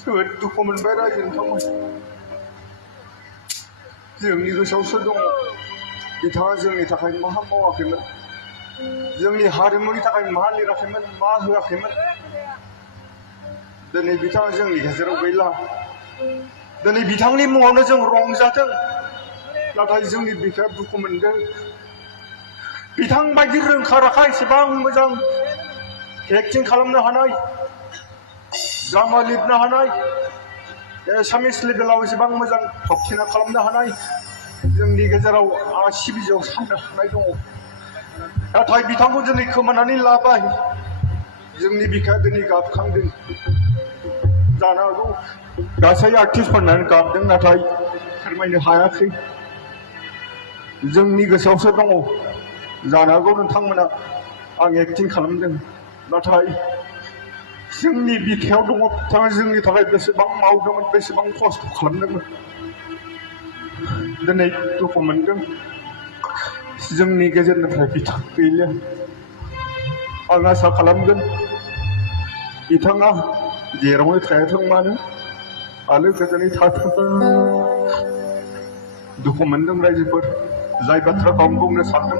जोबोद दुखु मोनबाय रायजो नोंथांमोन जोंनि गोसोआवसो दङ बिथाङा जोंनि थाखाय मा मावाखैमोन जोंनि हारिमुनि थाखाय मा लिराखैमोन मा होआखैमोन दिनै बिथाङा जोंनि गेजेराव गैला दिनै बिथांनि मुङावनो जों रंजाथों नाथाय जोंनि बिखाया दुखु मोनदों बिथां बायदि रोंखा राखा एसेबां मोजां एक्टिं खालामनो हानाय ड्रामा लिरनो हानाय एसामिस लेभेलाव एसेबां मोजां फावथिना खालामनो हानाय जोंनि गेजेराव आसि बिजौआव साननो हानाय दङ नाथाय बिथांखौ दिनै खोमानानै लाबाय जोंनि बिखाया दिनै गाबखांदों जानो हागौ गासै आर्टिस्टफोरानो गाबदों नाथाय फोरमायनो हायाखै जोंनि गोसोआवसो दङ जानो हागौ नोंथांमोना आं एक्टिं खालामदों नाथाय जोंनि बिखायाव दङ बिथाङा जोंनि थाखाय बेसेबां मावदोंमोन बेसेबां खस्थ' खालामदोंमोन दिनै दुखु मोनदों जोंनि गेजेरनिफ्राय बिथां गैले आं आसा खालामगोन बिथाङा जेरावनो थायाथों मानो आलो गोजोनै थाथों दुखु मोनदों रायजोफोर जाय बाथ्राखौ आं बुंनो सानदोंमोन